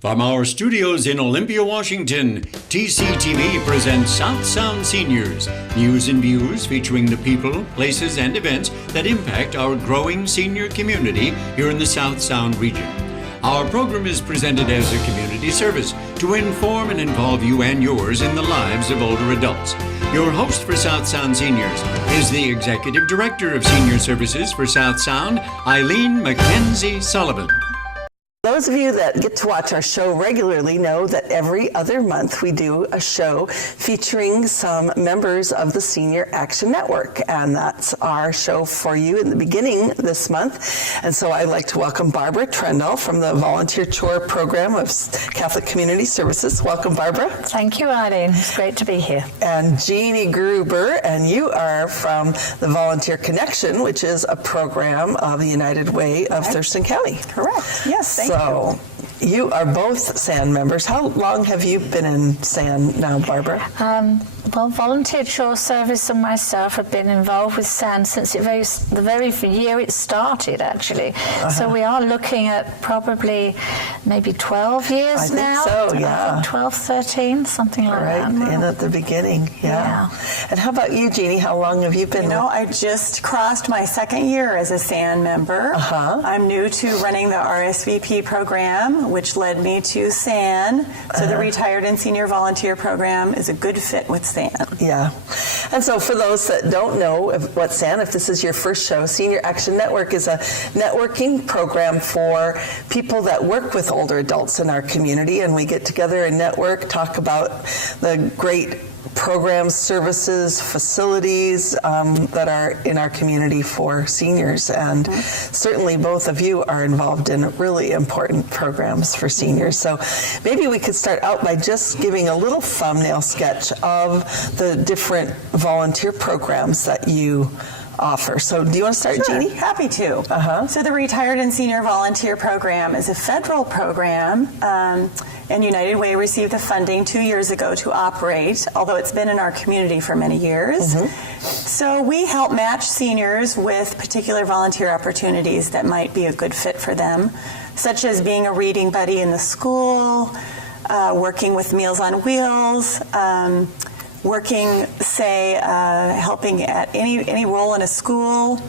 From our studios in Olympia, Washington, TCTV presents South Sound Seniors, news and views featuring the people, places, and events that impact our growing senior community here in the South Sound region. Our program is presented as a community service to inform and involve you and yours in the lives of older adults. Your host for South Sound Seniors is the Executive Director of Senior Services for South Sound, Eileen Mackenzie Sullivan. Those of you that get to watch our show regularly know that every other month we do a show featuring some members of the Senior Action Network, and that's our show for you in the beginning this month. And so I'd like to welcome Barbara Trendel from the Volunteer Chore Program of Catholic Community Services. Welcome, Barbara. Thank you, Eileen. It's great to be here. And Jeannie Gruber, and you are from the Volunteer Connection, which is a program of the United Way of Thurston County. Correct. Yes, thank you. So you are both SAN members. How long have you been in SAN now, Barbara? Well, Volunteer Chore Service and myself have been involved with SAN since the very year it started, actually. So we are looking at probably maybe 12 years now. I think so, yeah. 12, 13, something like that. Right, and at the beginning, yeah. And how about you, Jeannie? How long have you been? You know, I just crossed my second year as a SAN member. I'm new to running the RSVP program, which led me to SAN. So the Retired and Senior Volunteer Program is a good fit with SAN. Yeah. And so for those that don't know what SAN, if this is your first show, Senior Action Network is a networking program for people that work with older adults in our community, and we get together and network, talk about the great programs, services, facilities that are in our community for seniors. And certainly both of you are involved in really important programs for seniors. So maybe we could start out by just giving a little thumbnail sketch of the different volunteer programs that you offer. So do you want to start, Jeannie? Happy to. So the Retired and Senior Volunteer Program is a federal program, and United Way received the funding 2 years ago to operate, although it's been in our community for many years. So we help match seniors with particular volunteer opportunities that might be a good fit for them, such as being a reading buddy in the school, working with Meals on Wheels, working, say, helping at any role in a school,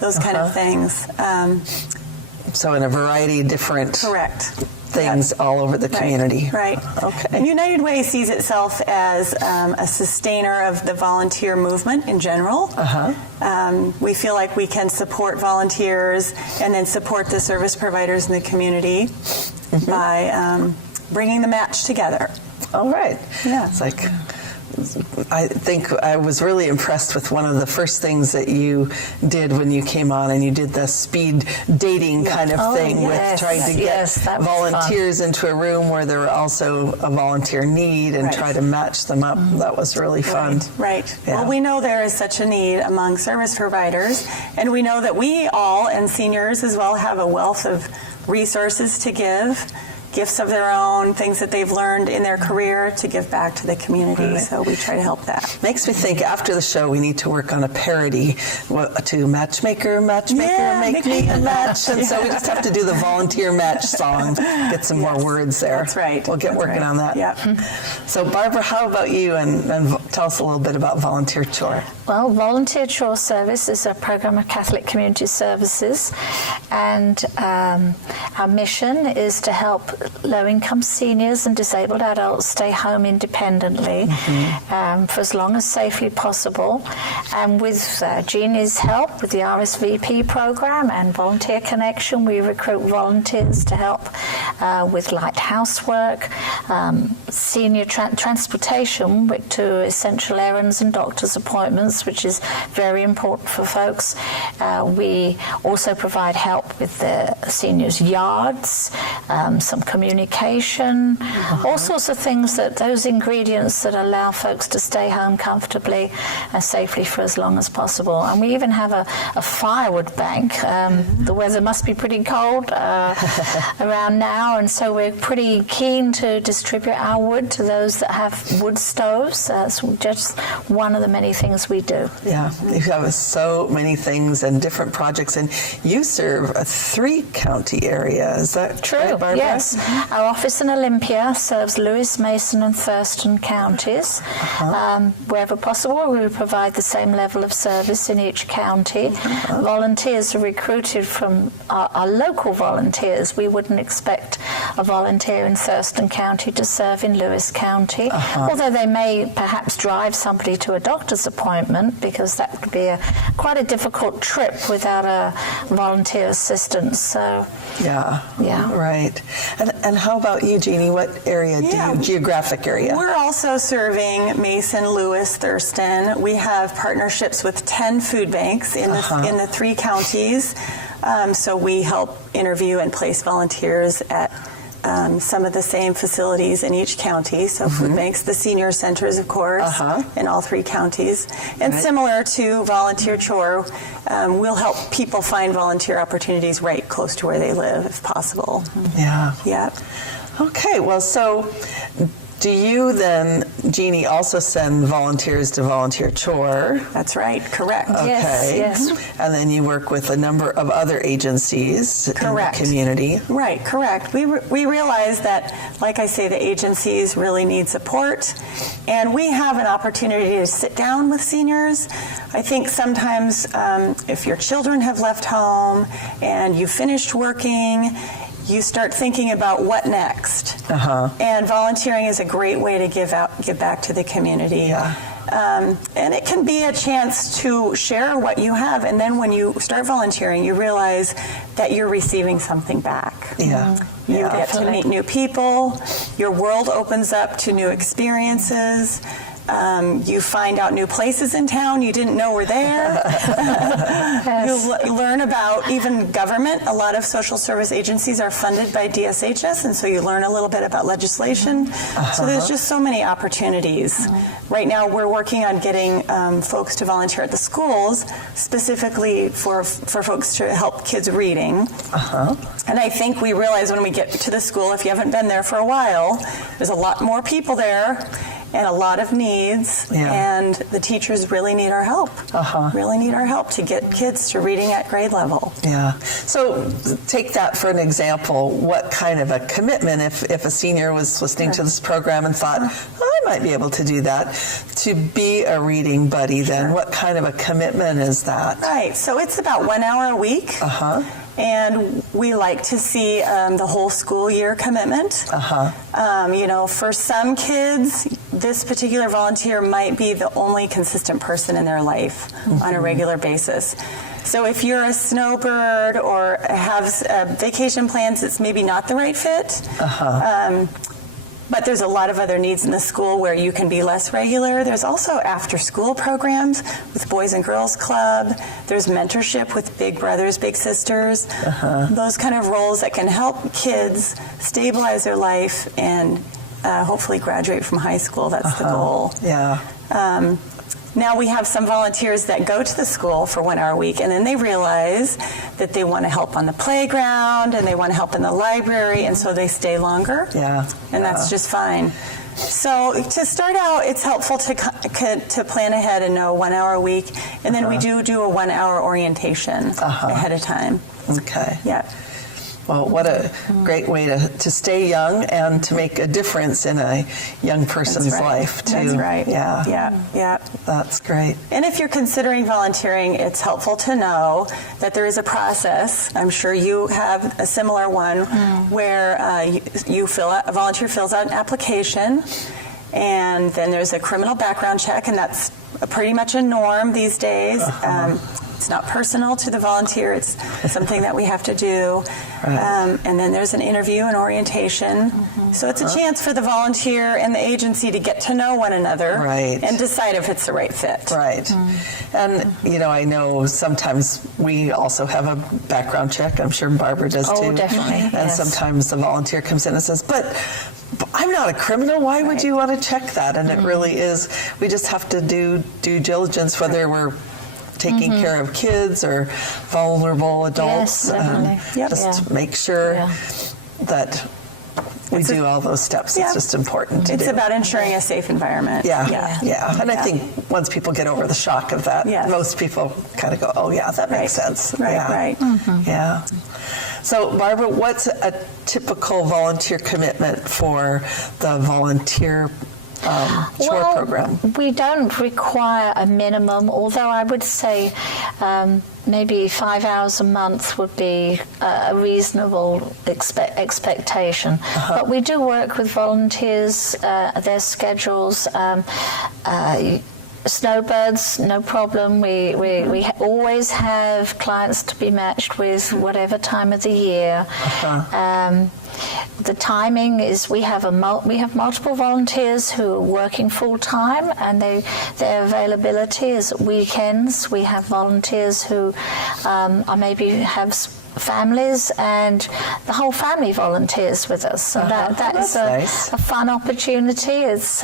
those kind of things. So in a variety of different things all over the community. Right. Okay. And United Way sees itself as a sustainer of the volunteer movement in general. We feel like we can support volunteers and then support the service providers in the community by bringing the match together. All right. Yeah. It's like, I think I was really impressed with one of the first things that you did when you came on, and you did the speed dating kind of thing with trying to get volunteers into a room where there were also a volunteer need and try to match them up. That was really fun. Right. Yeah. Well, we know there is such a need among service providers, and we know that we all, and seniors as well, have a wealth of resources to give. Gifts of their own, things that they've learned in their career to give back to the community. So we try to help that. Makes me think after the show we need to work on a parody to matchmaker, make me a match. And so we just have to do the volunteer match song, get some more words there. That's right. We'll get working on that. Yep. So Barbara, how about you, and tell us a little bit about Volunteer Chore. Well, Volunteer Chore Service is a program of Catholic Community Services, and our mission is to help low-income seniors and disabled adults stay home independently for as long as safely possible. And with Jeannie's help with the RSVP program and Volunteer Connection, we recruit volunteers to help with light housework, senior transportation to essential errands and doctor's appointments, which is very important for folks. We also provide help with the seniors' yards, some communication, all sorts of things, those ingredients that allow folks to stay home comfortably and safely for as long as possible. And we even have a firewood bank. The weather must be pretty cold around now, and so we're pretty keen to distribute our wood to those that have wood stoves. That's just one of the many things we do. Yeah, you have so many things and different projects, and you serve a 3-county area. Is that True, right, Barbara? yes. Our office in Olympia serves Lewis, Mason and Thurston counties. Wherever possible, we provide the same level of service in each county. Volunteers are recruited from our local volunteers. We wouldn't expect a volunteer in Thurston County to serve in Lewis County, although they may perhaps drive somebody to a doctor's appointment, because that would be quite a difficult trip without a volunteer assistance. So Yeah. Yeah. Right. And how about you, Jeannie? What area do you, geographic area? We're also serving Mason, Lewis, Thurston. We have partnerships with 10 food banks in the 3 counties. So we help interview and place volunteers at some of the same facilities in each county. So food banks, the senior centers, of course, in all 3 counties. And similar to Volunteer Chore, we'll help people find volunteer opportunities right close to where they live, if possible. Yeah. Yeah. Okay, well, so do you then, Jeannie, also send volunteers to Volunteer Chore? That's right, correct. Okay. Yes. And then you work with a number of other agencies Correct. in the community. Right, correct. We realize that, like I say, the agencies really need support, and we have an opportunity to sit down with seniors. I think sometimes if your children have left home and you finished working, you start thinking about what next. And volunteering is a great way to give back to the community. And it can be a chance to share what you have, and then when you start volunteering, you realize that you're receiving something back. You get to meet new people, your world opens up to new experiences. You find out new places in town you didn't know were there. You learn about even government. A lot of social service agencies are funded by DSHS, and so you learn a little bit about legislation. So there's just so many opportunities. Right now we're working on getting folks to volunteer at the schools, specifically for folks to help kids reading. And I think we realize when we get to the school, if you haven't been there for a while, there's a lot more people there and a lot of needs, and the teachers really need our help. Really need our help to get kids to reading at grade level. So take that for an example. What kind of a commitment, if a senior was listening to this program and thought, I might be able to do that, to be a reading buddy, then what kind of a commitment is that? Right, so it's about 1 hour a week. And we like to see the whole school year commitment. You know, for some kids, this particular volunteer might be the only consistent person in their life on a regular basis. So if you're a snowbird or have vacation plans, it's maybe not the right fit. But there's a lot of other needs in the school where you can be less regular. There's also after-school programs with Boys and Girls Club. There's mentorship with Big Brothers, Big Sisters. Those kind of roles that can help kids stabilize their life and hopefully graduate from high school. That's the goal. Now we have some volunteers that go to the school for 1 hour a week, and then they realize that they want to help on the playground and they want to help in the library, and so they stay longer. And that's just fine. So to start out, it's helpful to plan ahead and know 1 hour a week, and then we do a 1 hour orientation ahead of time. Well, what a great way to stay young and to make a difference in a young person's life, too. That's right. That's great. And if you're considering volunteering, it's helpful to know that there is a process. I'm sure you have a similar one where a volunteer fills out an application, and then there's a criminal background check, and that's pretty much a norm these days. It's not personal to the volunteer. It's something that we have to do. And then there's an interview and orientation. So it's a chance for the volunteer and the agency to get to know one another and decide if it's the right fit. And, you know, I know sometimes we also have a background check. I'm sure Barbara does too. Definitely. And sometimes the volunteer comes in and says, but I'm not a criminal. Why would you want to check that? And it really is, we just have to do due diligence, whether we're taking care of kids or vulnerable adults. Just make sure that we do all those steps. It's just important to It's do. about ensuring a safe environment. Yeah. And I think once people get over the shock of that, most people kind of go, oh, yeah, that makes sense. Right. Yeah. So, Barbara, what's a typical volunteer commitment for the volunteer chore program? We don't require a minimum, although I would say maybe 5 hours a month would be a reasonable expectation. But we do work with volunteers, their schedules. Snowbirds, no problem. We always have clients to be matched with whatever time of the year. The timing is we have multiple volunteers who are working full time, and their availability is at weekends. We have volunteers who maybe have families, and the whole family volunteers with us. So that is a fun opportunity. It's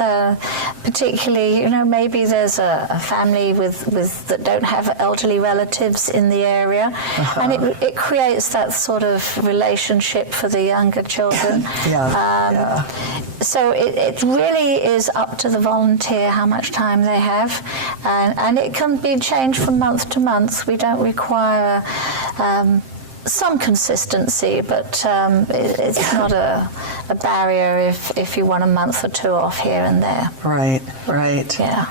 particularly, maybe there's a family that don't have elderly relatives in the area, and it creates that sort of relationship for the younger children. So it really is up to the volunteer how much time they have, and it can be changed from month to month. We don't require some consistency, but it's not a barrier if you want a month or two off here and there. Right. Yeah.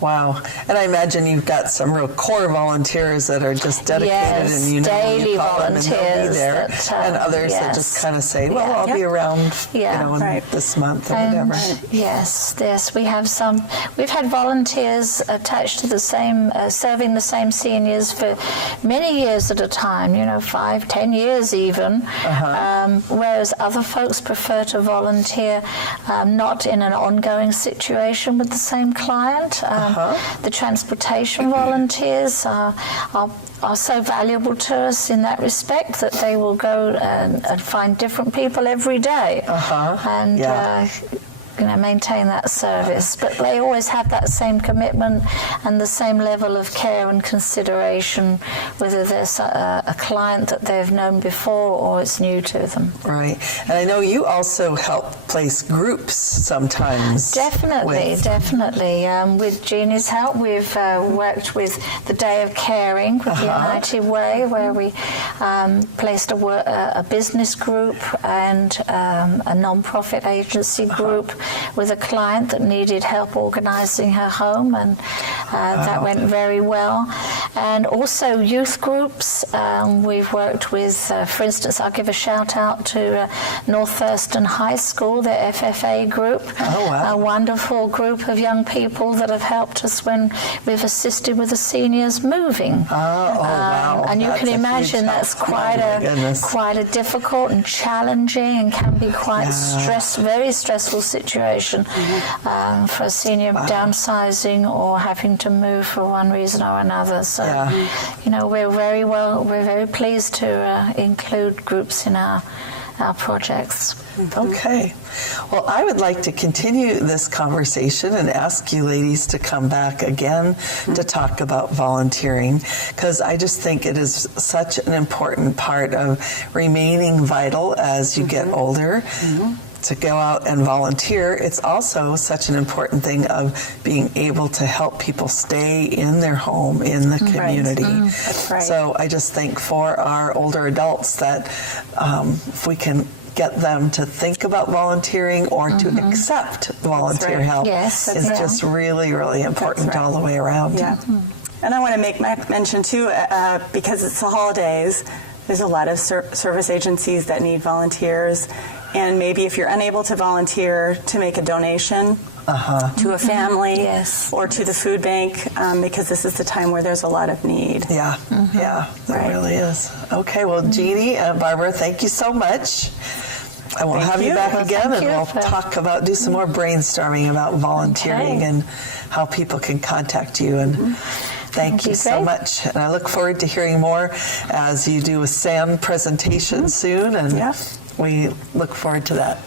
Wow. And I imagine you've got some real core volunteers that are just dedicated and daily you call volunteers them and they'll be there, and others that just kind of say, well, I'll be around this month or whatever. Yes, we have some. We've had volunteers attached to the same, serving the same seniors for many years at a time, 5, 10 years even, whereas other folks prefer to volunteer not in an ongoing situation with the same client. The transportation volunteers are so valuable to us in that respect that they will go and find different people every day and maintain that service. But they always have that same commitment and the same level of care and consideration, whether there's a client that they've known before or it's new to them. Right. And I know you also help place groups sometimes. Definitely. With Jeannie's help, we've worked with the Day of Caring with the United Way, where we placed a business group and a non-profit agency group with a client that needed help organising her home, and that went very well. And also youth groups. We've worked with, for instance, I'll give a shout out to North Thurston High School, their FFA group. A wonderful group of young people that have helped us when we've assisted with the seniors moving. And you can imagine that's quite a difficult and challenging and can be quite very stressful situation for a senior downsizing or having to move for one reason or another. So, we're very pleased to include groups in our projects. Okay. Well, I would like to continue this conversation and ask you ladies to come back again to talk about volunteering, because I just think it is such an important part of remaining vital as you get older. To go out and volunteer, it's also such an important thing of being able to help people stay in their home, in the community. That's right. So I just think for our older adults that if we can get them to think about volunteering or to accept volunteer help is just really, really important all the way around. Yeah. And I want to make mention too, because it's the holidays, there's a lot of service agencies that need volunteers. And maybe if you're unable to volunteer, to make a donation to a family or to the food bank, because this is the time where there's a lot of need. There really is. Okay, well, Jeannie and Barbara, thank you so much. I will have you back again, and we'll do some more brainstorming about volunteering and how people can contact you. And thank you so much. And I look forward to hearing more as you do a SAN presentation soon. And we look forward to that.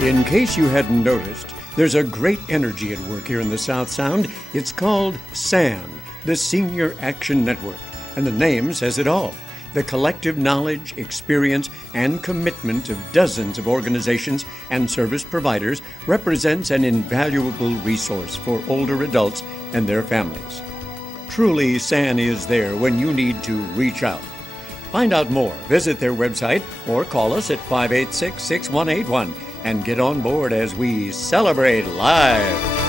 In case you hadn't noticed, there's a great energy at work here in the South Sound. It's called SAN, the Senior Action Network, and the name says it all. The collective knowledge, experience, and commitment of dozens of organizations and service providers represents an invaluable resource for older adults and their families. Truly, SAN is there when you need to reach out. Find out more, visit their website, or call us at 586-6181 and get on board as we celebrate live.